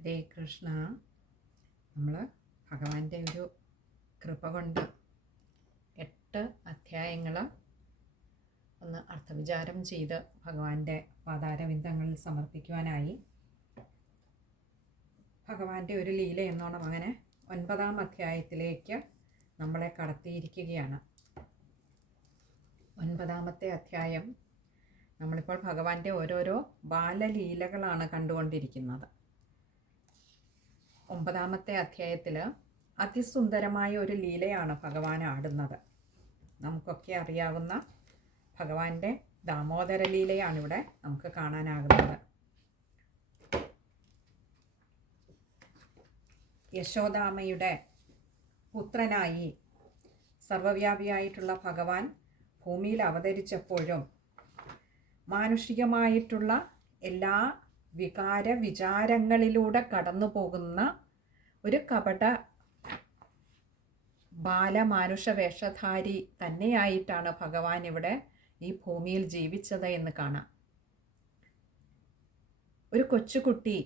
ഹരേ കൃഷ്ണ. നമ്മൾ ഭഗവാന്റെ ഒരു കൃപ കൊണ്ട് എട്ട് അധ്യായങ്ങൾ ഒന്ന് അർത്ഥവിചാരം ചെയ്ത് ഭഗവാന്റെ പാതാരവിന്ദങ്ങളിൽ സമർപ്പിക്കുവാനായി. ഭഗവാന്റെ ഒരു ലീല എന്നോണം അങ്ങനെ ഒൻപതാം അധ്യായത്തിലേക്ക് നമ്മളെ കടത്തിയിരിക്കുകയാണ്. ഒൻപതാമത്തെ അധ്യായം. നമ്മളിപ്പോൾ ഭഗവാന്റെ ഓരോരോ ബാലലീലകളാണ് കണ്ടുകൊണ്ടിരിക്കുന്നത്. ഒമ്പതാമത്തെ അധ്യായത്തിൽ അതിസുന്ദരമായ ഒരു ലീലയാണ് ഭഗവാൻ ആടുന്നത്. നമുക്കൊക്കെ അറിയാവുന്ന ഭഗവാന്റെ ദാമോദര ലീലയാണിവിടെ നമുക്ക് കാണാനാകുന്നത്. യശോദാമയുടെ പുത്രനായി സർവവ്യാപിയായിട്ടുള്ള ഭഗവാൻ ഭൂമിയിൽ അവതരിച്ചപ്പോഴും മാനുഷികമായിട്ടുള്ള എല്ലാ വികാര വിചാരങ്ങളിലൂടെ കടന്നു പോകുന്ന ഒരു കപട ബാലമാനുഷ വേഷധാരി തന്നെയായിട്ടാണ് ഭഗവാൻ ഇവിടെ ഈ ഭൂമിയിൽ ജീവിച്ചത് എന്ന് കാണാം. ഒരു കൊച്ചുകുട്ടി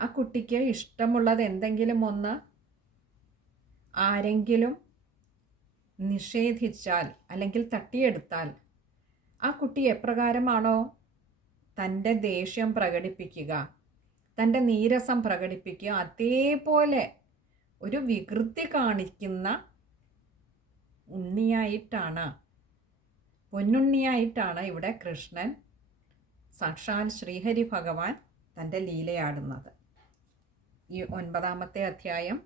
ആ കുട്ടിക്ക് ഇഷ്ടമുള്ളത് എന്തെങ്കിലും ഒന്ന് ആരെങ്കിലും നിഷേധിച്ചാൽ അല്ലെങ്കിൽ തട്ടിയെടുത്താൽ ആ കുട്ടി എപ്രകാരമാണോ തന്റെ ദേഷ്യം പ്രകടിപ്പിക്കുക തന്റെ നീരസം പ്രകടിപ്പിക്കുക അതേപോലെ ഒരു വികൃതി കാണിക്കുന്ന ഉണ്ണിയായിട്ടാണ്. പൊന്നുണ്ണിയായിട്ടാണ് ഇവിടെ കൃഷ്ണൻ സാക്ഷാൽ ശ്രീഹരി ഭഗവാൻ തന്റെ ലീലയാടുന്നത്. ഈ ഒൻപതാമത്തെ അധ്യായം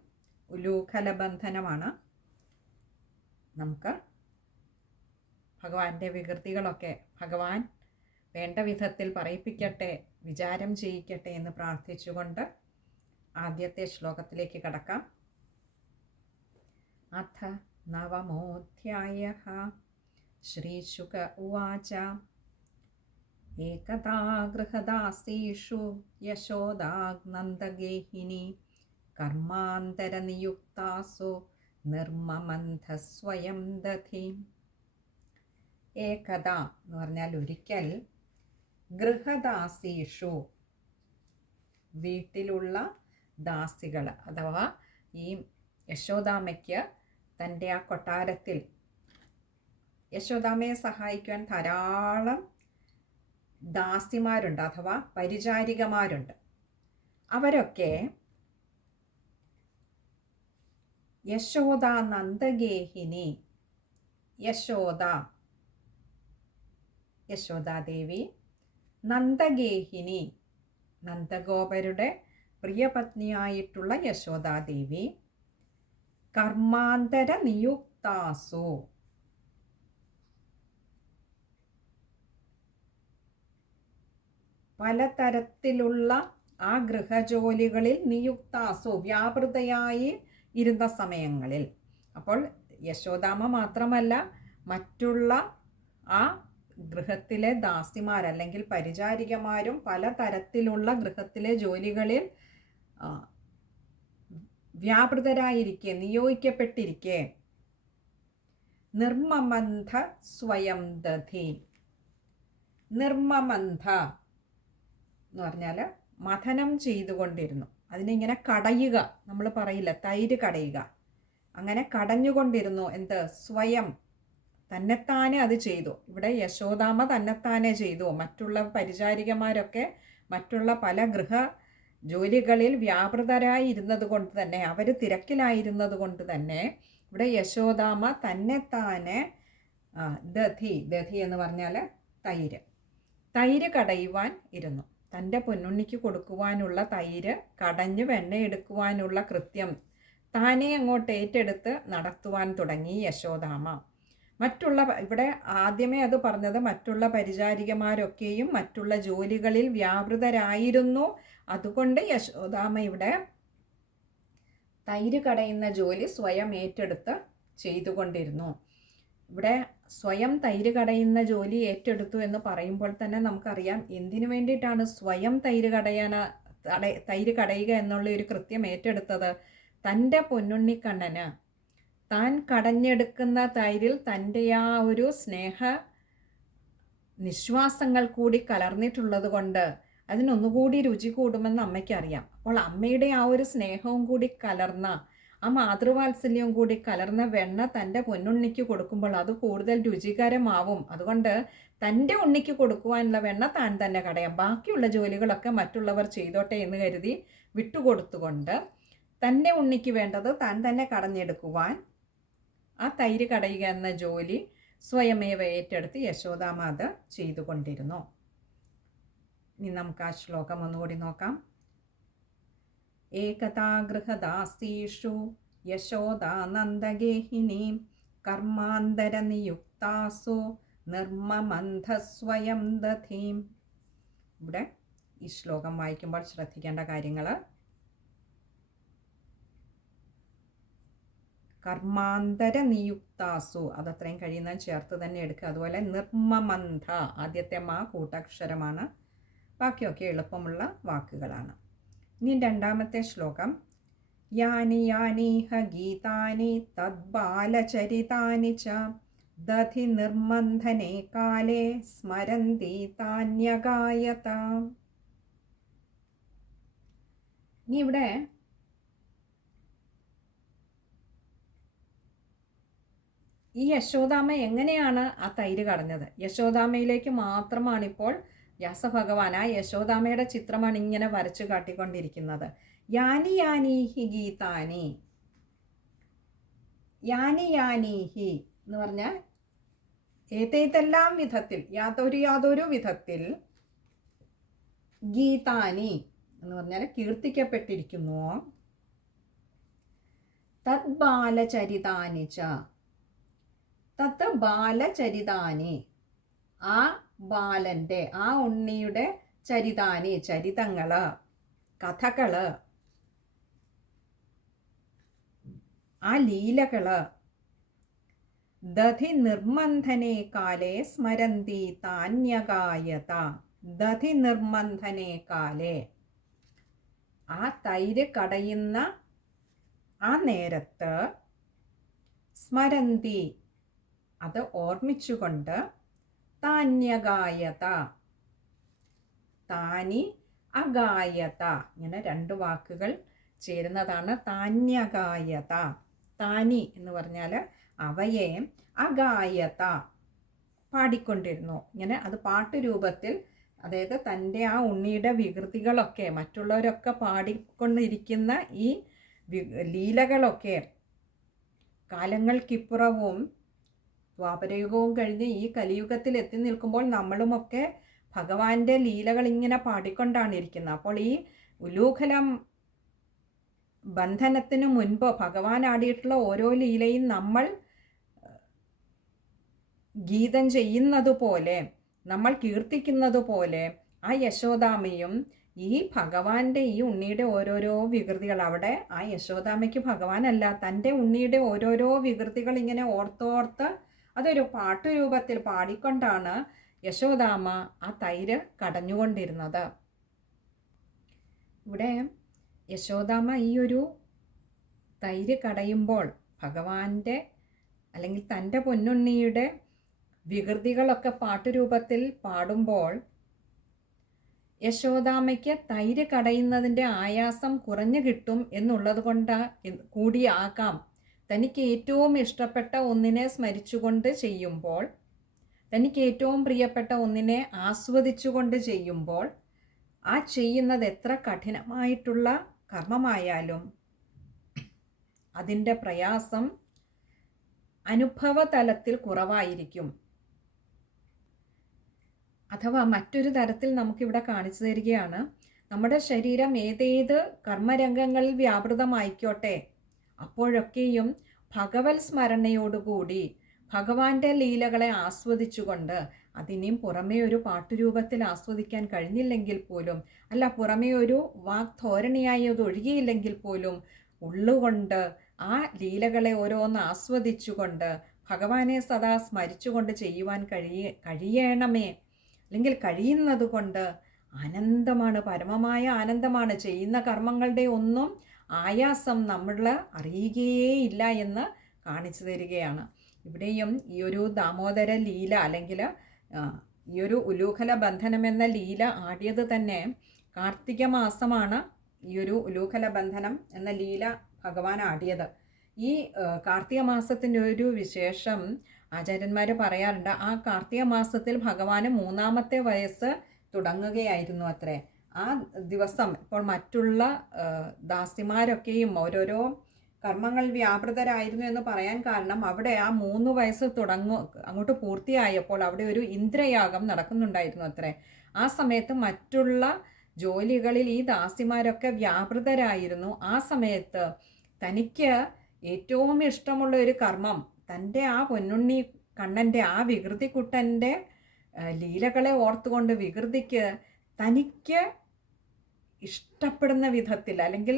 ഉലൂഖലബന്ധനമാണ്. നമുക്ക് ഭഗവാന്റെ വികൃതികളൊക്കെ ഭഗവാൻ വേണ്ട വിധത്തിൽ പറയിപ്പിക്കട്ടെ വിചാരം ചെയ്യിക്കട്ടെ എന്ന് പ്രാർത്ഥിച്ചുകൊണ്ട് ആദ്യത്തെ ശ്ലോകത്തിലേക്ക് കടക്കാം അഥ നവമോധ്യായ ശ്രീശുക ഉവാച एकदा गृहदासीषु यशोदाग्नन्दगेहिनी कर्मान्तरनियुक्तासु നിർമ്മമന്ധസ്വയം ദധി ഏകത എന്ന് പറഞ്ഞാൽ ഒരിക്കൽ ഗൃഹദാസീഷു വീട്ടിലുള്ള ദാസികൾ അഥവാ ഈ യശോദാമയ്ക്ക് തന്റെ ആ കൊട്ടാരത്തിൽ യശോദാമയെ സഹായിക്കുവാൻ ധാരാളം ദാസിമാരുണ്ട് അഥവാ പരിചാരികമാരുണ്ട്. അവരൊക്കെ യശോദ നന്ദഗേഹിനി യശോദ യശോദാദേവി നന്ദഗേഹിനി നന്ദഗോപരുടെ പ്രിയപത്നിയായിട്ടുള്ള യശോദാദേവി. കർമാന്തര നിയുക്താസു. പലതരത്തിലുള്ള ആ ഗൃഹജോലികളിൽ നിയുക്താസു വ്യാപൃതയായി ഇരുന്ന സമയങ്ങളിൽ. അപ്പോൾ യശോദാമ മാത്രമല്ല മറ്റുള്ള ആ ഗൃഹത്തിലെ ദാസിമാർ അല്ലെങ്കിൽ പരിചാരികമാരും പലതരത്തിലുള്ള ഗൃഹത്തിലെ ജോലികളിൽ വ്യാപൃതരായിരിക്കെ നിയോഗിക്കപ്പെട്ടിരിക്കെ. നിർമ്മമന്ധ സ്വയം ദധി. നിർമ്മമന്ധ എന്ന് പറഞ്ഞാൽ മഥനം ചെയ്തുകൊണ്ടിരുന്നു. അതിനിങ്ങനെ കടയുക. നമ്മൾ പറയില്ല തൈര് കടയുക. അങ്ങനെ കടഞ്ഞുകൊണ്ടിരുന്നു എന്ത്? സ്വയം തന്നെത്താനെ അത് ചെയ്തു. ഇവിടെ യശോദാമ തന്നെത്താനെ ചെയ്തു. മറ്റുള്ള പരിചാരികമാരൊക്കെ മറ്റുള്ള പല ഗൃഹ ജോലികളിൽ വ്യാപൃതരായി ഇരുന്നത് കൊണ്ട് തന്നെ അവർ തിരക്കിലായിരുന്നത് കൊണ്ട് തന്നെ ഇവിടെ യശോദാമ തന്നെത്താനെ ദധി ദധി എന്ന് പറഞ്ഞാൽ തൈര്. തൈര് കടയുവാൻ ഇരുന്നു. തന്റെ പൊന്നുണ്ണിക്ക് കൊടുക്കുവാനുള്ള തൈര് കടഞ്ഞ് വെണ്ണയെടുക്കുവാനുള്ള കൃത്യം താനെ അങ്ങോട്ട് ഏറ്റെടുത്ത് നടത്തുവാൻ തുടങ്ങി യശോദാമ. മറ്റുള്ള ഇവിടെ ആദ്യമേ അത് പറഞ്ഞത് മറ്റുള്ള പരിചാരികമാരൊക്കെയും മറ്റുള്ള ജോലികളിൽ വ്യാപൃതരായിരുന്നു. അതുകൊണ്ട് യശോദാമ ഇവിടെ തൈര് കടയുന്ന ജോലി സ്വയം ഏറ്റെടുത്ത് ചെയ്തുകൊണ്ടിരുന്നു. ഇവിടെ സ്വയം തൈര് കടയുന്ന ജോലി ഏറ്റെടുത്തു എന്ന് പറയുമ്പോൾ തന്നെ നമുക്കറിയാം എന്തിനു വേണ്ടിയിട്ടാണ് സ്വയം തൈര് കടയാന തൈര് കടയുക എന്നുള്ള ഒരു കൃത്യം ഏറ്റെടുത്തത് തന്റെ പൊന്നുണ്ണിക്കണ്ണന്. താൻ കടഞ്ഞെടുക്കുന്ന തൈരിൽ തന്റെ ആ ഒരു സ്നേഹ നിശ്വാസങ്ങൾ കൂടി കലർന്നിട്ടുള്ളത് കൊണ്ട് അതിനൊന്നുകൂടി രുചി കൂടുമെന്ന് അമ്മയ്ക്കറിയാം. അപ്പോൾ അമ്മയുടെ ആ ഒരു സ്നേഹവും കൂടി കലർന്ന ആ മാതൃവാത്സല്യവും കൂടി കലർന്ന വെണ്ണ തന്റെ പൊന്നുണ്ണിക്ക് കൊടുക്കുമ്പോൾ അത് കൂടുതൽ രുചികരമാവും. അതുകൊണ്ട് തന്റെ ഉണ്ണിക്ക് കൊടുക്കുവാനുള്ള വെണ്ണ താൻ തന്നെ കടയാം. ബാക്കിയുള്ള ജോലികളൊക്കെ മറ്റുള്ളവർ ചെയ്തോട്ടെ എന്ന് കരുതി വിട്ടുകൊടുത്തുകൊണ്ട് തന്റെ ഉണ്ണിക്ക് വേണ്ടത് താൻ തന്നെ കടഞ്ഞെടുക്കുവാൻ ആ തൈര് കടയുക എന്ന ജോലി സ്വയമേവ ഏറ്റെടുത്ത് യശോദാമാത ചെയ്തുകൊണ്ടിരുന്നു. ഇനി നമുക്ക് ആ ശ്ലോകം ഒന്നുകൂടി നോക്കാം. ഏകതാഗൃഹദാസീഷു യശോദാനന്ദഗേഹിനി കർമാന്തരനിയുക്താസു നിർമ്മമന്ധസ്വയം ദധീം. ഇവിടെ ഈ ശ്ലോകം വായിക്കുമ്പോൾ ശ്രദ്ധിക്കേണ്ട കാര്യങ്ങൾ കർമാന്തര നിയുക്താസു. അതത്രയും കഴിയുന്ന ചേർത്ത് തന്നെ എടുക്കുക. അതുപോലെ നിർമ്മമന്ധ ആദ്യത്തെ മാ കൂട്ടക്ഷരമാണ്. ബാക്കിയൊക്കെ എളുപ്പമുള്ള വാക്കുകളാണ്. ഇനി രണ്ടാമത്തെ ശ്ലോകം. യാനി യാനീഹ ഗീതാനി തദ്ബാലചരിതാനി ച. ദധി നിർമന്ധനെ കാലേ സ്മരന്തി താന്യഗായത. ഇനി ഇവിടെ ഈ യശോദാമ എങ്ങനെയാണ് ആ തൈര് കടഞ്ഞത്? യശോദാമയിലേക്ക് മാത്രമാണിപ്പോൾ വ്യാസഭഗവാൻ ആ യശോദാമയുടെ ചിത്രമാണ് ഇങ്ങനെ വരച്ചു കാട്ടിക്കൊണ്ടിരിക്കുന്നത്. യാനി യാനി ഹി ഗീതാനി. യാനി യാനി ഹി എന്ന് പറഞ്ഞാൽ ഏതേതെല്ലാം വിധത്തിൽ യാതൊരു യാതൊരു വിധത്തിൽ ഗീതാനി എന്ന് പറഞ്ഞാൽ കീർത്തിക്കപ്പെട്ടിരിക്കുന്നു. തദ്ബാലചരിതാനി ച. തത്ത് ബാലചരിതാനി. ആ ബാലന്റെ ആ ഉണ്ണിയുടെ ചരിതാനി ചരിതങ്ങൾ കഥകൾ. ആ ലീലകൾ. ദധി നിർമന്ധനെ കാലേ സ്മരന്തി താന്യകായത ദധി നിർമന്ധനെ കാലേ ആ തൈര് കടയുന്ന ആ നേരത്ത് സ്മരന്തി അത് ഓർമ്മിച്ചുകൊണ്ട് താന്യഗായത. താനി അഗായത. ഇങ്ങനെ രണ്ട് വാക്കുകൾ ചേരുന്നതാണ് താന്യഗായത. താനി എന്ന് പറഞ്ഞാൽ അവയെ അഗായത പാടിക്കൊണ്ടിരുന്നു. ഇങ്ങനെ അത് പാട്ട് രൂപത്തിൽ അതായത് തന്റെ ആ ഉണ്ണിയുടെ വികൃതികളൊക്കെ മറ്റുള്ളവരൊക്കെ പാടിക്കൊണ്ടിരിക്കുന്ന ഈ ലീലകളൊക്കെ കാലങ്ങൾക്കിപ്പുറവും ദ്വാപരയുഗവും കഴിഞ്ഞ് ഈ കലിയുഗത്തിൽ എത്തി നിൽക്കുമ്പോൾ നമ്മളുമൊക്കെ ഭഗവാന്റെ ലീലകൾ ഇങ്ങനെ പാടിക്കൊണ്ടാണ് ഇരിക്കുന്നത്. അപ്പോൾ ഈ ഉലൂഖലം ബന്ധനത്തിന് മുൻപ് ഭഗവാൻ ആടിയിട്ടുള്ള ഓരോ ലീലയും നമ്മൾ ഗീതം ചെയ്യുന്നത് പോലെ നമ്മൾ കീർത്തിക്കുന്നത് പോലെ ആ യശോദാമയും ഈ ഭഗവാന്റെ ഈ ഉണ്ണിയുടെ ഓരോരോ വികൃതികൾ അവിടെ ആ യശോദാമയ്ക്ക് ഭഗവാനല്ല തന്റെ ഉണ്ണിയുടെ ഓരോരോ വികൃതികൾ ഇങ്ങനെ ഓർത്തോർത്ത് അതൊരു പാട്ടുരൂപത്തിൽ പാടിക്കൊണ്ടാണ് യശോദാമ ആ തൈര് കടഞ്ഞുകൊണ്ടിരുന്നത്. ഇവിടെ യശോദാമ ഈ ഒരു തൈര് കടയുമ്പോൾ ഭഗവാന്റെ അല്ലെങ്കിൽ തന്റെ പൊന്നുണ്ണിയുടെ വികൃതികളൊക്കെ പാട്ടുരൂപത്തിൽ പാടുമ്പോൾ യശോദാമയ്ക്ക് തൈര് കടയുന്നതിന്റെ ആയാസം കുറഞ്ഞു കിട്ടും എന്നുള്ളത് കൊണ്ട് കൂടിയാകാം തനിക്ക് ഏറ്റവും ഇഷ്ടപ്പെട്ട ഒന്നിനെ സ്മരിച്ചുകൊണ്ട് ചെയ്യുമ്പോൾ തനിക്ക് ഏറ്റവും പ്രിയപ്പെട്ട ഒന്നിനെ ആസ്വദിച്ചുകൊണ്ട് ചെയ്യുമ്പോൾ ആ ചെയ്യുന്നത് എത്ര കഠിനമായിട്ടുള്ള കർമ്മമായാലും അതിന്റെ പ്രയാസം അനുഭവതലത്തിൽ കുറവായിരിക്കും. അഥവാ മറ്റൊരു തരത്തിൽ നമുക്കിവിടെ കാണിച്ചു തരികയാണ്. നമ്മുടെ ശരീരം ഏതേത് കർമ്മരംഗങ്ങളിൽ വ്യാപൃതമായിക്കോട്ടെ അപ്പോഴൊക്കെയും ഭഗവത് സ്മരണയോടുകൂടി ഭഗവാന്റെ ലീലകളെ ആസ്വദിച്ചുകൊണ്ട് അതിനെയും പുറമേ ഒരു പാട്ടുരൂപത്തിൽ ആസ്വദിക്കാൻ കഴിഞ്ഞില്ലെങ്കിൽ പോലും അല്ല പുറമേ ഒരു വാക്ധോരണിയായി അത് ഒഴുകിയില്ലെങ്കിൽ പോലും ഉള്ളുകൊണ്ട് ആ ലീലകളെ ഓരോന്ന് ആസ്വദിച്ചുകൊണ്ട് ഭഗവാനെ സദാ സ്മരിച്ചുകൊണ്ട് ചെയ്യുവാൻ കഴിയ കഴിയണമേ. അല്ലെങ്കിൽ കഴിയുന്നത് കൊണ്ട് ആനന്ദമാണ് പരമമായ ആനന്ദമാണ് ചെയ്യുന്ന കർമ്മങ്ങളുടെ ഒന്നും ആയാസം നമ്മൾ അറിയുകയേയില്ല എന്ന് കാണിച്ചു തരികയാണ്. ഇവിടെയും ഈ ഒരു ദാമോദര ലീല അല്ലെങ്കിൽ ഈ ഒരു ഉലൂഖല ബന്ധനം എന്ന ലീല ആടിയത് തന്നെ കാർത്തിക മാസമാണ് ഈ ഒരു ഉലൂഖല ബന്ധനം എന്ന ലീല ഭഗവാൻ ആടിയത്. ഈ കാർത്തിക മാസത്തിന്റെ ഒരു വിശേഷം ആചാര്യന്മാർ പറയാറുണ്ട് ആ കാർത്തിക മാസത്തിൽ ഭഗവാന് മൂന്നാമത്തെ വയസ്സ് തുടങ്ങുകയായിരുന്നു അത്രേ. ആ ദിവസം ഇപ്പോൾ മറ്റുള്ള ദാസിമാരൊക്കെയും ഓരോരോ കർമ്മങ്ങൾ വ്യാപൃതരായിരുന്നു എന്ന് പറയാൻ കാരണം അവിടെ ആ മൂന്ന് വയസ്സ് തുടങ്ങു അങ്ങോട്ട് പൂർത്തിയായപ്പോൾ അവിടെ ഒരു ഇന്ദ്രയാഗം നടക്കുന്നുണ്ടായിരുന്നു അത്രേ. ആ സമയത്ത് മറ്റുള്ള ജോലികളിൽ ഈ ദാസിമാരൊക്കെ വ്യാപൃതരായിരുന്നു. ആ സമയത്ത് തനിക്ക് ഏറ്റവും ഇഷ്ടമുള്ള ഒരു കർമ്മം തന്റെ ആ പൊന്നുണ്ണി കണ്ണന്റെ ആ വികൃതിക്കുട്ടന്റെ ലീലകളെ ഓർത്തുകൊണ്ട് വികൃതിക്ക് തനിക്ക് ഇഷ്ടപ്പെടുന്ന വിധത്തിൽ അല്ലെങ്കിൽ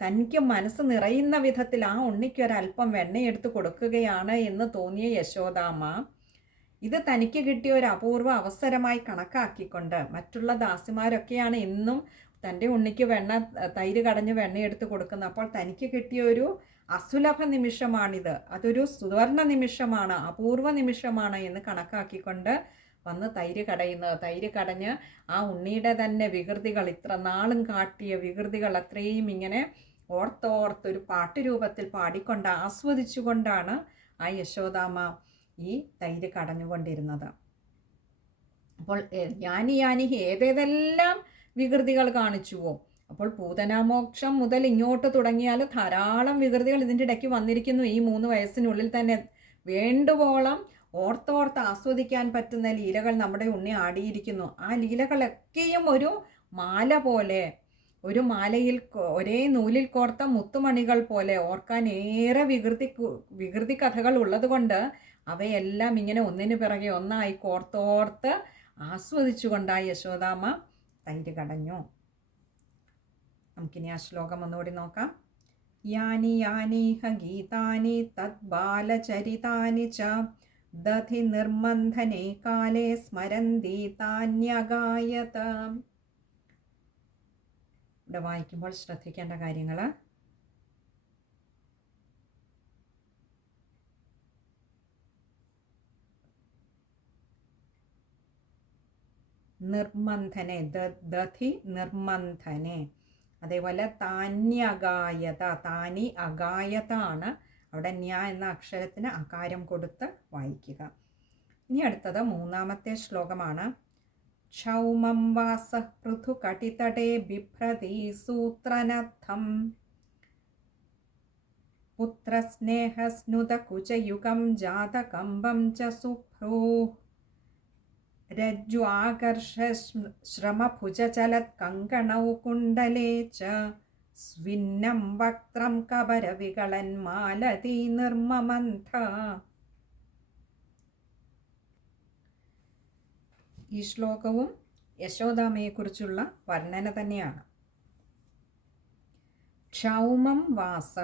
തനിക്ക് മനസ്സ് നിറയുന്ന വിധത്തിൽ ആ ഉണ്ണിക്ക് ഒരല്പം വെണ്ണയെടുത്ത് കൊടുക്കുകയാണ് എന്ന് തോന്നിയ യശോദാമ്മ ഇത് തനിക്ക് കിട്ടിയ ഒരു അപൂർവ അവസരമായി കണക്കാക്കിക്കൊണ്ട് മറ്റുള്ള ദാസിമാരൊക്കെയാണ് ഇന്നും തന്റെ ഉണ്ണിക്ക് വെണ്ണ തൈര് കടഞ്ഞ് വെണ്ണയെടുത്ത് കൊടുക്കുന്നത് അപ്പോൾ തനിക്ക് കിട്ടിയ ഒരു അസുലഭ നിമിഷമാണിത്. അതൊരു സുവർണ നിമിഷമാണ് അപൂർവ നിമിഷമാണ് എന്ന് കണക്കാക്കിക്കൊണ്ട് വന്ന് തൈര് കടയുന്നത് തൈര് കടഞ്ഞ് ആ ഉണ്ണിയുടെ തന്നെ വികൃതികൾ ഇത്ര നാളും കാട്ടിയ വികൃതികൾ അത്രയും ഇങ്ങനെ ഓർത്തോർത്തൊരു പാട്ട് രൂപത്തിൽ പാടിക്കൊണ്ട് ആസ്വദിച്ചുകൊണ്ടാണ് ആ യശോദാമ ഈ തൈര് കടഞ്ഞുകൊണ്ടിരുന്നത്. അപ്പോൾ യാനി യാനി ഏതേതെല്ലാം വികൃതികൾ കാണിച്ചുവോ? അപ്പോൾ പൂതനാമോക്ഷം മുതൽ ഇങ്ങോട്ട് തുടങ്ങിയാൽ ധാരാളം വികൃതികൾ ഇതിന്റെ ഇടയ്ക്ക് വന്നിരിക്കുന്നു. ഈ മൂന്ന് വയസ്സിനുള്ളിൽ തന്നെ വേണ്ടുവോളം ഓർത്തോർത്ത് ആസ്വദിക്കാൻ പറ്റുന്ന ലീലകൾ നമ്മുടെ ഉണ്ണി ആടിയിരിക്കുന്നു. ആ ലീലകളൊക്കെയും ഒരു മാല പോലെ ഒരു മാലയിൽ ഒരേ നൂലിൽ കോർത്ത മുത്തുമണികൾ പോലെ ഓർക്കാൻ ഏറെ വികൃതി വികൃതി കഥകൾ ഉള്ളതുകൊണ്ട് അവയെല്ലാം ഇങ്ങനെ ഒന്നിനു പിറകെ ഒന്നായി കോർത്തോർത്ത് ആസ്വദിച്ചുകൊണ്ടായി യശോദാമ തൈര് കടഞ്ഞു. നമുക്കിനി ആ ശ്ലോകം ഒന്നുകൂടി നോക്കാം. യാനി യാനീഹ ഗീതാനി തത് ബാലചരിതാനി ച ദധി നിർമന്ധനെ കാലേ സ്മരന്തി താന്യഗായത. ഇവിടെ വായിക്കുമ്പോൾ ശ്രദ്ധിക്കേണ്ട കാര്യങ്ങൾ നിർമന്ധനെ ദധി നിർമന്ധനെ അതേപോലെ താന്യഗായത താനി അഗായത ആണ് അവിടെ ന്യ എന്ന അക്ഷരത്തിന് അകാരം കൊടുത്ത് വായിക്കുക. ഇനി അടുത്തത് മൂന്നാമത്തെ ശ്ലോകമാണ്. ക്ഷൗമം വാസ പൃഥു കടിതടേ ബിഭ്രതി സൂത്രനർത്ഥം. പുത്രസ്നേഹസ്നുതകുചയുഗം ജാതകമ്പം ച സുഭ്രൂ. രജ്ജു ആകർഷ ശ്രമഭുജചലത് കങ്കണൗ കുണ്ടലേ ച സ്വിന്നം വക്ത്രം കബരവികളൻ മാലതി നിർമ്മമന്ത ഈ ശ്ലോകവും യശോദാമയെക്കുറിച്ചുള്ള വർണന തന്നെയാണ്. ക്ഷൗമം വാസ.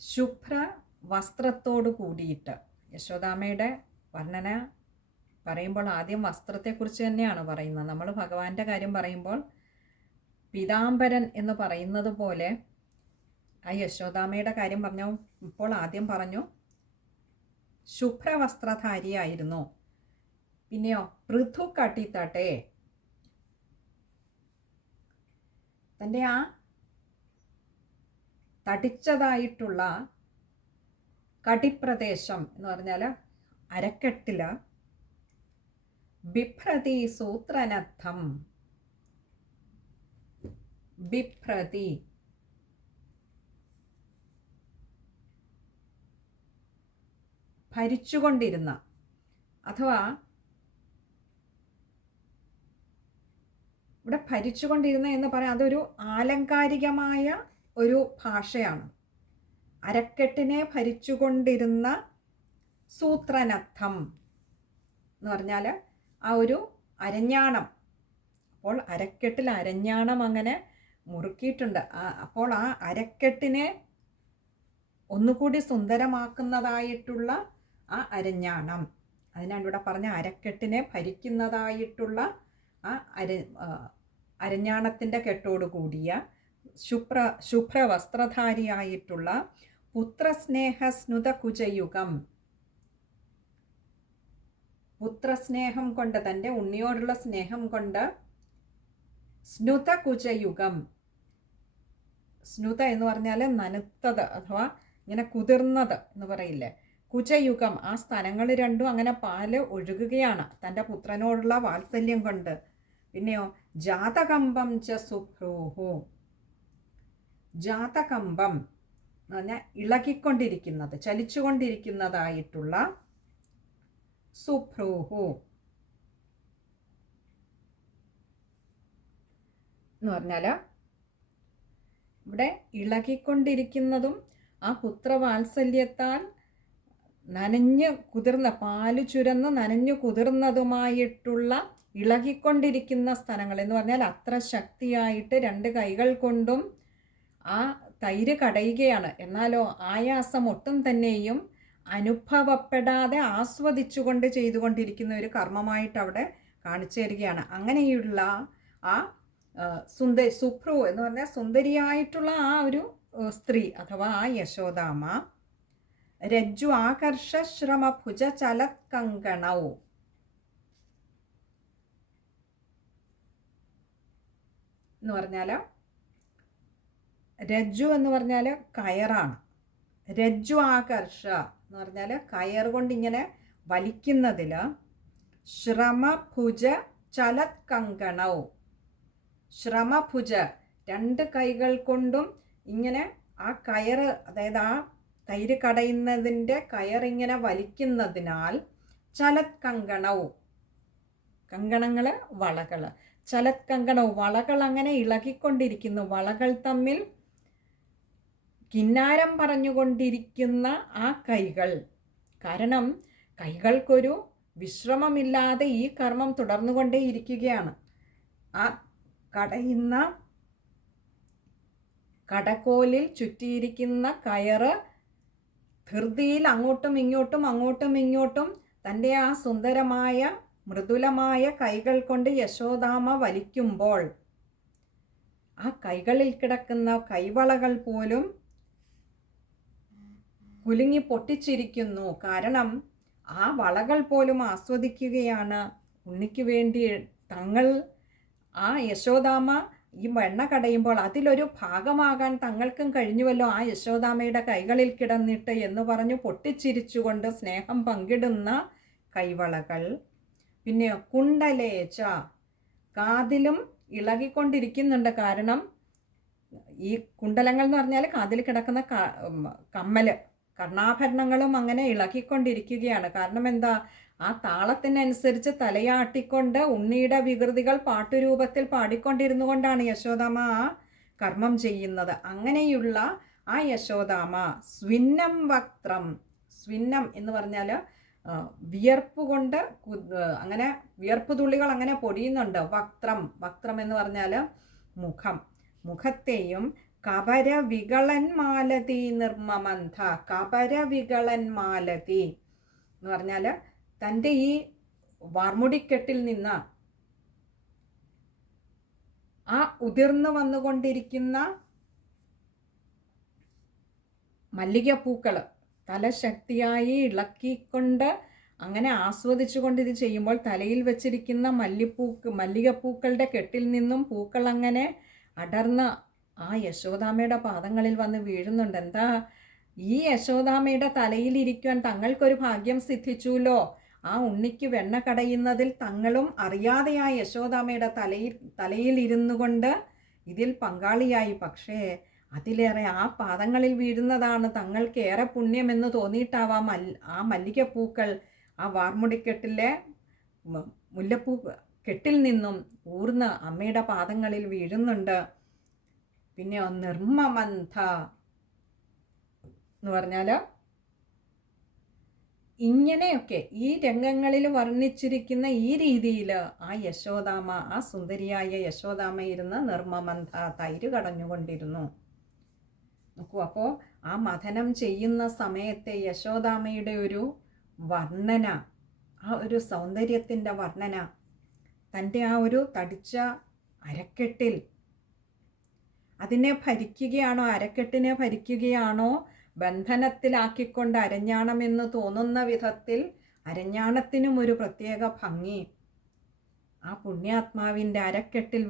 ശുഭ്ര വസ്ത്രത്തോടു കൂടിയിട്ട് യശോദാമയുടെ വർണന പറയുമ്പോൾ ആദ്യം വസ്ത്രത്തെക്കുറിച്ച് തന്നെയാണ് പറയുന്നത്. നമ്മൾ ഭഗവാന്റെ കാര്യം പറയുമ്പോൾ പീതാംബരൻ എന്ന് പറയുന്നത് പോലെ ആ യശോദാമയുടെ കാര്യം പറഞ്ഞു ഇപ്പോൾ ആദ്യം പറഞ്ഞു ശുഭ്രവസ്ത്രധാരിയായിരുന്നു. പിന്നെയോ പൃഥു കട്ടിത്തട്ടെ. തന്റെ ആ തടിച്ചതായിട്ടുള്ള കടിപ്രദേശം എന്ന് പറഞ്ഞാൽ അരക്കെട്ടിൽ ബിഭ്രതി സൂത്രനർത്ഥം. ബിഭ്രതി. ഭരിച്ചുകൊണ്ടിരുന്ന അഥവാ ഇവിടെ ഭരിച്ചുകൊണ്ടിരുന്ന എന്ന് പറയാം അതൊരു ആലങ്കാരികമായ ഒരു ഭാഷയാണ്. അരക്കെട്ടിനെ ഭരിച്ചുകൊണ്ടിരുന്ന സൂത്രനർത്ഥം എന്ന് പറഞ്ഞാൽ ആ ഒരു അരഞ്ഞാണം. അപ്പോൾ അരക്കെട്ടിൽ അരഞ്ഞാണം അങ്ങനെ മുറുക്കിയിട്ടുണ്ട്. അപ്പോൾ ആ അരക്കെട്ടിനെ ഒന്നുകൂടി സുന്ദരമാക്കുന്നതായിട്ടുള്ള ആ അരഞ്ഞാണം. അതിനാണ് ഇവിടെ പറഞ്ഞ അരക്കെട്ടിനെ ഭരിക്കുന്നതായിട്ടുള്ള ആ അര അരഞ്ഞാണത്തിന്റെ കെട്ടോട് കൂടിയ ശുഭ്ര ശുഭ്രവസ്ത്രധാരിയായിട്ടുള്ള പുത്രസ്നേഹസ്നുത കുജയുഗം പുത്രസ്നേഹം കൊണ്ട് തന്റെ ഉണ്ണിയോടുള്ള സ്നേഹം കൊണ്ട് സ്നുത കുജയുഗം സ്നുത എന്ന് പറഞ്ഞാൽ നനുത്തത് അഥവാ ഇങ്ങനെ കുതിർന്നത് എന്ന് പറയില്ലേ? കുജയുഗം ആ സ്ഥലങ്ങൾ രണ്ടും അങ്ങനെ പാൽ ഒഴുകുകയാണ് തന്റെ പുത്രനോടുള്ള വാത്സല്യം കൊണ്ട്. പിന്നെയോ ജാതകമ്പം ച സുഭ്രൂഹു ജാതകമ്പം എന്ന് പറഞ്ഞാൽ ഇളകിക്കൊണ്ടിരിക്കുന്നത് ചലിച്ചുകൊണ്ടിരിക്കുന്നതായിട്ടുള്ള സുഭ്രൂഹു എന്ന് പറഞ്ഞാൽ ഇവിടെ ഇളകിക്കൊണ്ടിരിക്കുന്നതും ആ പുത്രവാത്സല്യത്താൽ നനഞ്ഞ് കുതിർന്ന പാൽ ചുരന്ന് നനഞ്ഞു കുതിർന്നതുമായിട്ടുള്ള ഇളകിക്കൊണ്ടിരിക്കുന്ന സ്ഥലങ്ങൾ എന്ന് പറഞ്ഞാൽ അത്ര ശക്തിയായിട്ട് രണ്ട് കൈകൾ കൊണ്ടും ആ തൈര് കടയുകയാണ്. എന്നാലോ ആയാസം ഒട്ടും തന്നെയും അനുഭവപ്പെടാതെ ആസ്വദിച്ചുകൊണ്ട് ചെയ്തുകൊണ്ടിരിക്കുന്ന ഒരു കർമ്മമായിട്ട് അവിടെ കാണിച്ചു തരികയാണ് അങ്ങനെയുള്ള ആ സുന്ദ സുപ്രു എന്ന് പറഞ്ഞാൽ സുന്ദരിയായിട്ടുള്ള ആ ഒരു സ്ത്രീ അഥവാ ആ യശോദാമ രജ്ജു ആകർഷ ശ്രമ ഭുജ ചലത്കങ്കണൗ എന്ന് പറഞ്ഞാൽ രജ്ജു എന്ന് പറഞ്ഞാൽ കയറാണ്. രജ്ജു ആകർഷ എന്ന് പറഞ്ഞാൽ കയർ കൊണ്ട് ഇങ്ങനെ വലിക്കുന്നതിൽ ശ്രമഭുജ ചലത് കങ്കണൗ. ശ്രമഭുജ രണ്ട് കൈകൾ കൊണ്ടും ഇങ്ങനെ ആ കയർ അതായത് ആ തൈര് കടയുന്നതിന്റെ കയറിങ്ങനെ വലിക്കുന്നതിനാൽ ചലത് കങ്കണവും കങ്കണങ്ങൾ വളകൾ ചലത് കങ്കണവും വളകൾ അങ്ങനെ ഇളകിക്കൊണ്ടിരിക്കുന്നു. വളകൾ തമ്മിൽ കിന്നാരം പറഞ്ഞുകൊണ്ടിരിക്കുന്ന ആ കൈകൾ. കാരണം കൈകൾക്കൊരു വിശ്രമമില്ലാതെ ഈ കർമ്മം തുടർന്നുകൊണ്ടേയിരിക്കുകയാണ്. ആ കടയുന്ന കടക്കോലിൽ ചുറ്റിയിരിക്കുന്ന കയറ് ധൃതിയിൽ അങ്ങോട്ടും ഇങ്ങോട്ടും അങ്ങോട്ടും ഇങ്ങോട്ടും തന്റെ ആ സുന്ദരമായ മൃദുലമായ കൈകൾ കൊണ്ട് യശോദാമ വലിക്കുമ്പോൾ ആ കൈകളിൽ കിടക്കുന്ന കൈവളകൾ പോലും കുലുങ്ങി പൊട്ടിച്ചിരിക്കുന്നു. കാരണം ആ വളകൾ പോലും ആസ്വദിക്കുകയാണ്. ഉണ്ണിക്ക് വേണ്ടി തങ്ങൾ ആ യശോദാമ ഈ വെണ്ണ കടയുമ്പോൾ അതിലൊരു ഭാഗമാകാൻ തങ്ങൾക്കും കഴിഞ്ഞുവല്ലോ ആ യശോദാമയുടെ കൈകളിൽ കിടന്നിട്ട് എന്ന് പറഞ്ഞു പൊട്ടിച്ചിരിച്ചുകൊണ്ട് സ്നേഹം പങ്കിടുന്ന കൈവളകൾ. പിന്നെ കുണ്ടലേച്ച. കാതിലും ഇളകിക്കൊണ്ടിരിക്കുന്നുണ്ട്. കാരണം ഈ കുണ്ടലങ്ങൾ എന്ന് പറഞ്ഞാൽ കാതിൽ കിടക്കുന്ന കമ്മൽ കർണാഭരണങ്ങളും അങ്ങനെ ഇളകിക്കൊണ്ടിരിക്കുകയാണ്. കാരണം എന്താ? ആ താളത്തിനനുസരിച്ച് തലയാട്ടിക്കൊണ്ട് ഉണ്ണിയുടെ വികൃതികൾ പാട്ടുരൂപത്തിൽ പാടിക്കൊണ്ടിരുന്നു കൊണ്ടാണ് യശോദാമ ആ കർമ്മം ചെയ്യുന്നത്. അങ്ങനെയുള്ള ആ യശോദാമ സ്വിന്നം വക്ത്രം സ്വിന്നം എന്ന് പറഞ്ഞാൽ വിയർപ്പ് കൊണ്ട് അങ്ങനെ വിയർപ്പ് തുള്ളികൾ അങ്ങനെ പൊടിയുന്നുണ്ട്. വക്ത്രം വക്ത്രം എന്ന് പറഞ്ഞാൽ മുഖം. മുഖത്തെയും കപര വികളൻ മാലതി നിർമ്മമന്ധ കപരവികളൻ മാലതി എന്ന് പറഞ്ഞാൽ തന്റെ ഈ വാർമുടിക്കെട്ടിൽ നിന്ന് ആ ഉതിർന്നു വന്നുകൊണ്ടിരിക്കുന്ന മല്ലികപ്പൂക്കൾ തലശക്തിയായി ഇളക്കിക്കൊണ്ട് അങ്ങനെ ആസ്വദിച്ചുകൊണ്ട് ഇത് ചെയ്യുമ്പോൾ തലയിൽ വെച്ചിരിക്കുന്ന മല്ലിപ്പൂക്ക് മല്ലികപ്പൂക്കളുടെ കെട്ടിൽ നിന്നും പൂക്കൾ അങ്ങനെ അടർന്ന് ആ യശോദാമയുടെ പാദങ്ങളിൽ വന്ന് വീഴുന്നുണ്ട്. എന്താ? ഈ യശോദാമയുടെ തലയിലിരിക്കുവാൻ തങ്ങൾക്കൊരു ഭാഗ്യം സിദ്ധിച്ചുല്ലോ. ആ ഉണ്ണിക്ക് വെണ്ണ കടയുന്നതിൽ തങ്ങളും അറിയാതെ ആ യശോദാമയുടെ തലയിൽ തലയിലിരുന്നു കൊണ്ട് ഇതിൽ പങ്കാളിയായി. പക്ഷേ അതിലേറെ ആ പാദങ്ങളിൽ വീഴുന്നതാണ് തങ്ങൾക്ക് ഏറെ പുണ്യമെന്ന് തോന്നിയിട്ടാവാം മൽ ആ മല്ലികപ്പൂക്കൾ ആ വാർമുടിക്കെട്ടിലെ മുല്ലപ്പൂ കെട്ടിൽ നിന്നും ഊർന്ന് അമ്മയുടെ പാദങ്ങളിൽ വീഴുന്നുണ്ട്. പിന്നെ നിർമ്മമന്ഥ എന്ന് പറഞ്ഞാൽ ഇങ്ങനെയൊക്കെ ഈ രംഗങ്ങളിൽ വർണിച്ചിരിക്കുന്ന ഈ രീതിയിൽ ആ യശോദാമ ആ സുന്ദരിയായ യശോദാമ ഇരുന്ന് നിർമ്മമന്ധ തൈര് കടഞ്ഞുകൊണ്ടിരുന്നു. നോക്കൂ അപ്പോൾ ആ മഥനം ചെയ്യുന്ന സമയത്തെ യശോദാമയുടെ ഒരു വർണന ആ ഒരു സൗന്ദര്യത്തിന്റെ വർണന തന്റെ ആ ഒരു തടിച്ച അരക്കെട്ടിൽ അതിനെ ഭരിക്കുകയാണോ അരക്കെട്ടിനെ ഭരിക്കുകയാണോ ബന്ധനത്തിലാക്കിക്കൊണ്ട് അരഞ്ഞാണമെന്ന് തോന്നുന്ന വിധത്തിൽ അരഞ്ഞാണത്തിനും ഒരു പ്രത്യേക ഭംഗി. ആ പുണ്യാത്മാവിന്റെ അരക്കെട്ടിൽ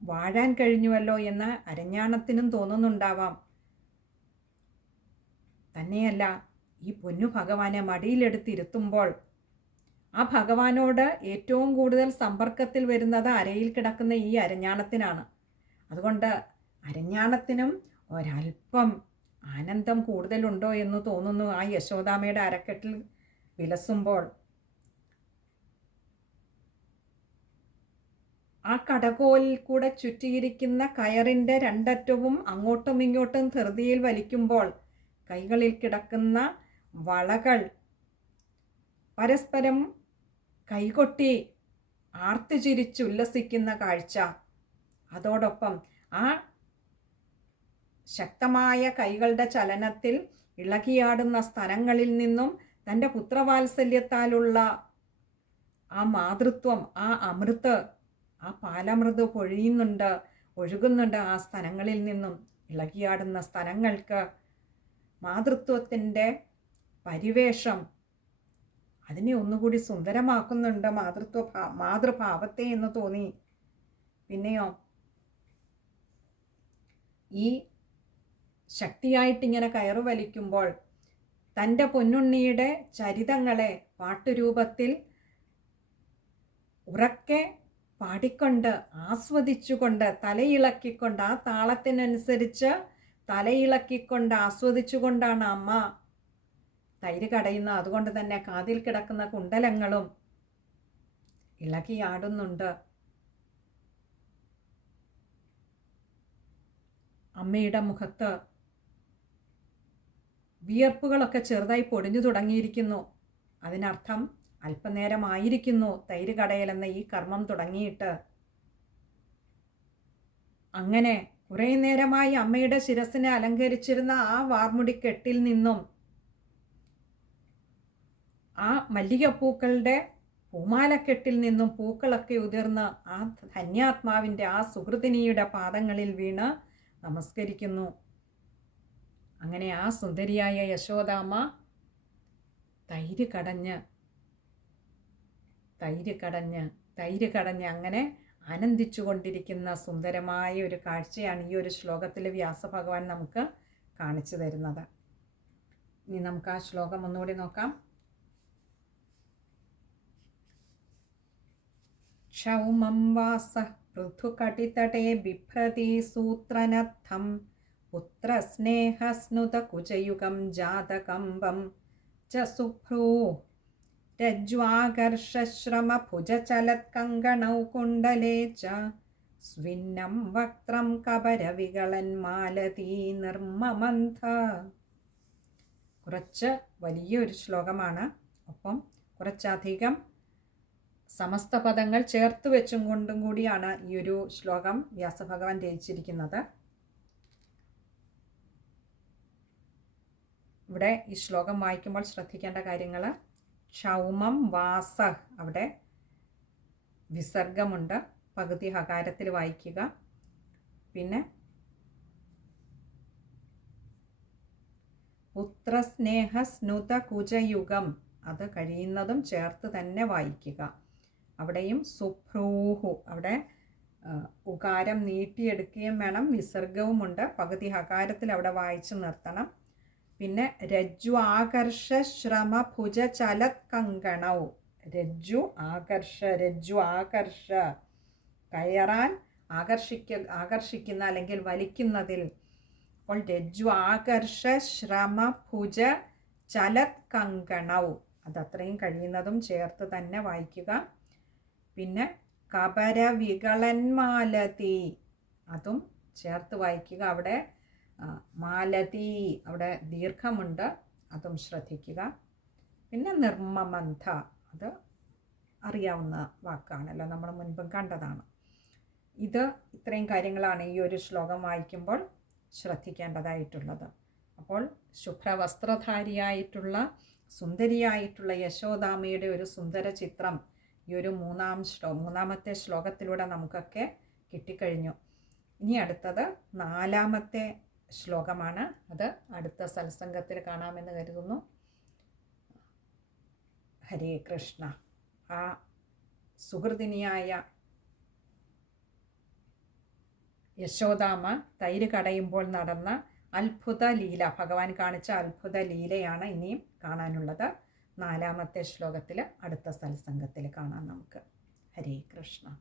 വാഴാൻ കഴിഞ്ഞുവല്ലോ എന്ന് അരഞ്ഞാണത്തിനും തോന്നുന്നുണ്ടാവാം. തന്നെയല്ല ഈ പൊന്നു ഭഗവാനെ മടിയിലെടുത്തിരുത്തുമ്പോൾ ആ ഭഗവാനോട് ഏറ്റവും കൂടുതൽ സമ്പർക്കത്തിൽ വരുന്നത് അരയിൽ കിടക്കുന്ന ഈ അരഞ്ഞാണത്തിനാണ്. അതുകൊണ്ട് അരഞ്ഞാണത്തിനും ഒരല്പം ആനന്ദം കൂടുതലുണ്ടോ എന്ന് തോന്നുന്നു ആ യശോദാമയുടെ അരക്കെട്ടിൽ വിലസുമ്പോൾ. ആ കടകോലിൽ കൂടെ ചുറ്റിയിരിക്കുന്ന കയറിന്റെ രണ്ടറ്റവും അങ്ങോട്ടും ഇങ്ങോട്ടും ധൃതിയിൽ വലിക്കുമ്പോൾ കൈകളിൽ കിടക്കുന്ന വളകൾ പരസ്പരം കൈകൊട്ടി ആർത്തിചിരിച്ചുല്ലസിക്കുന്ന കാഴ്ച. അതോടൊപ്പം ആ ശക്തമായ കൈകളുടെ ചലനത്തിൽ ഇളകിയാടുന്ന സ്ഥലങ്ങളിൽ നിന്നും തന്റെ പുത്രവാത്സല്യത്താലുള്ള ആ മാതൃത്വം ആ അമൃത് ആ പാലമൃത് പൊഴിയുന്നുണ്ട് ഒഴുകുന്നുണ്ട് ആ സ്ഥലങ്ങളിൽ നിന്നും. ഇളകിയാടുന്ന സ്ഥലങ്ങൾക്ക് മാതൃത്വത്തിന്റെ പരിവേഷം അതിനെ ഒന്നുകൂടി സുന്ദരമാക്കുന്നുണ്ട് മാതൃത്വ മാതൃഭാവത്തെ എന്ന് തോന്നി. പിന്നെയോ ഈ ശക്തിയായിട്ട് ഇങ്ങനെ കയറു വലിക്കുമ്പോൾ തന്റെ പൊന്നുണ്ണിയുടെ ചരിതങ്ങളെ പാട്ടുരൂപത്തിൽ ഉറക്കെ പാടിക്കൊണ്ട് ആസ്വദിച്ചുകൊണ്ട് തലയിളക്കിക്കൊണ്ട് ആ താളത്തിനനുസരിച്ച് തലയിളക്കിക്കൊണ്ട് ആസ്വദിച്ചുകൊണ്ടാണ് അമ്മ തൈര് കടയുന്നത്. അതുകൊണ്ട് തന്നെ കാതിൽ കിടക്കുന്ന കുണ്ടലങ്ങളും ഇളകിയാടുന്നുണ്ട്. അമ്മയുടെ മുഖത്ത് വിയർപ്പുകളൊക്കെ ചെറുതായി പൊടിഞ്ഞു തുടങ്ങിയിരിക്കുന്നു. അതിനർത്ഥം അല്പനേരമായിരിക്കുന്നു തൈര് കടയലെന്ന ഈ കർമ്മം തുടങ്ങിയിട്ട്. അങ്ങനെ കുറേ നേരമായി അമ്മയുടെ ശിരസിനെ അലങ്കരിച്ചിരുന്ന ആ വാർമുടിക്കെട്ടിൽ നിന്നും ആ മല്ലികപ്പൂക്കളുടെ പൂമാലക്കെട്ടിൽ നിന്നും പൂക്കളൊക്കെ ഉതിർന്ന് ആ ധന്യാത്മാവിന്റെ ആ സുഹൃതിനിയുടെ പാദങ്ങളിൽ വീണ് നമസ്കരിക്കുന്നു. അങ്ങനെ ആ സുന്ദരിയായ യശോദാമ്മ തൈര് കടഞ്ഞ് തൈര് കടഞ്ഞ് തൈര് കടഞ്ഞ് അങ്ങനെ ആനന്ദിച്ചു കൊണ്ടിരിക്കുന്ന സുന്ദരമായ ഒരു കാഴ്ചയാണ് ഈ ഒരു ശ്ലോകത്തിൽ വ്യാസഭഗവാൻ നമുക്ക് കാണിച്ചു തരുന്നത്. ഇനി നമുക്ക് ആ ശ്ലോകം ഒന്നുകൂടി നോക്കാം. ക്ഷൗമം വാസ പൃഥുകടിതടേ बिभ्रति സൂത്രനർത്ഥം. पुत्रस्नेहस्नुतकुचयुगं ജാതകമ്പം. च सुभ्रू രജ്വാകർഷശ്രമഭുജചലത്കങ്കണൗ कुण्डले च स्विन्नं वक्त्रं കബരവികളൻ മാലതീ നിർമ്മമന്ഥ കുറച്ച് വലിയൊരു ശ്ലോകമാണ്. ഒപ്പം കുറച്ചധികം സമസ്ത പദങ്ങൾ ചേർത്ത് വെച്ചും കൊണ്ടും കൂടിയാണ് ഈ ഒരു ശ്ലോകം വ്യാസഭഗവാൻ രചിച്ചിരിക്കുന്നത്. ഇവിടെ ഈ ശ്ലോകം വായിക്കുമ്പോൾ ശ്രദ്ധിക്കേണ്ട കാര്യങ്ങൾ. ക്ഷൗമം വാസ. അവിടെ വിസർഗമുണ്ട്. പകുതി ഹകാരത്തിൽ വായിക്കുക. പിന്നെ പുത്രസ്നേഹ സ്നുത കുജയുഗം. അത് കഴിയുന്നതും ചേർത്ത് തന്നെ വായിക്കുക. അവിടെയും സുപ്രൂഹു അവിടെ ഉകാരം നീട്ടിയെടുക്കുകയും വേണം. വിസർഗവുമുണ്ട് പകുതി ഹകാരത്തിൽ അവിടെ വായിച്ചു നിർത്തണം. പിന്നെ രജ്ജു ആകർഷ ശ്രമ ഭുജ ചലത് കങ്കണൗ. രജ്ജു ആകർഷ രജ്ജു ആകർഷ. കയറാൻ ആകർഷിക്ക ആകർഷിക്കുന്ന അല്ലെങ്കിൽ വലിക്കുന്നതിൽ. അപ്പോൾ രജ്ജു ആകർഷ ശ്രമ ഭുജ ചലത് കങ്കണൗ. അതത്രയും കഴിയുന്നതും ചേർത്ത് തന്നെ വായിക്കുക. പിന്നെ കപര വികളന്മാലതി അതും ചേർത്ത് വായിക്കുക. അവിടെ മാലതി അവിടെ ദീർഘമുണ്ട്. അതും ശ്രദ്ധിക്കുക. പിന്നെ നിർമ്മമന്ധ. അത് അറിയാവുന്ന വാക്കാണല്ലോ. നമ്മൾ മുൻപും കണ്ടതാണ്. ഇത് ഇത്രയും കാര്യങ്ങളാണ് ഈ ഒരു ശ്ലോകം വായിക്കുമ്പോൾ ശ്രദ്ധിക്കേണ്ടതായിട്ടുള്ളത്. അപ്പോൾ ശുഭ്രവസ്ത്രധാരിയായിട്ടുള്ള സുന്ദരിയായിട്ടുള്ള യശോദാമയുടെ ഒരു സുന്ദര ചിത്രം ഈ ഒരു മൂന്നാം ശ്ലോ മൂന്നാമത്തെ ശ്ലോകത്തിലൂടെ നമുക്കൊക്കെ കിട്ടിക്കഴിഞ്ഞു. ഇനി അടുത്തത് നാലാമത്തെ ശ്ലോകമാണ്. അത് അടുത്ത സത്സംഗത്തിൽ കാണാമെന്ന് കരുതുന്നു. ഹരേ കൃഷ്ണ. ആ സുഹൃദിനിയായ യശോദാമ തൈര് കടയുമ്പോൾ നടന്ന അത്ഭുത ലീല ഭഗവാൻ കാണിച്ച അത്ഭുത ലീലയാണ് ഇനിയും കാണാനുള്ളത്. നാലാമത്തെ ശ്ലോകത്തിൽ അടുത്ത സത്സംഗത്തിൽ കാണാം നമുക്ക്. ഹരേ കൃഷ്ണ.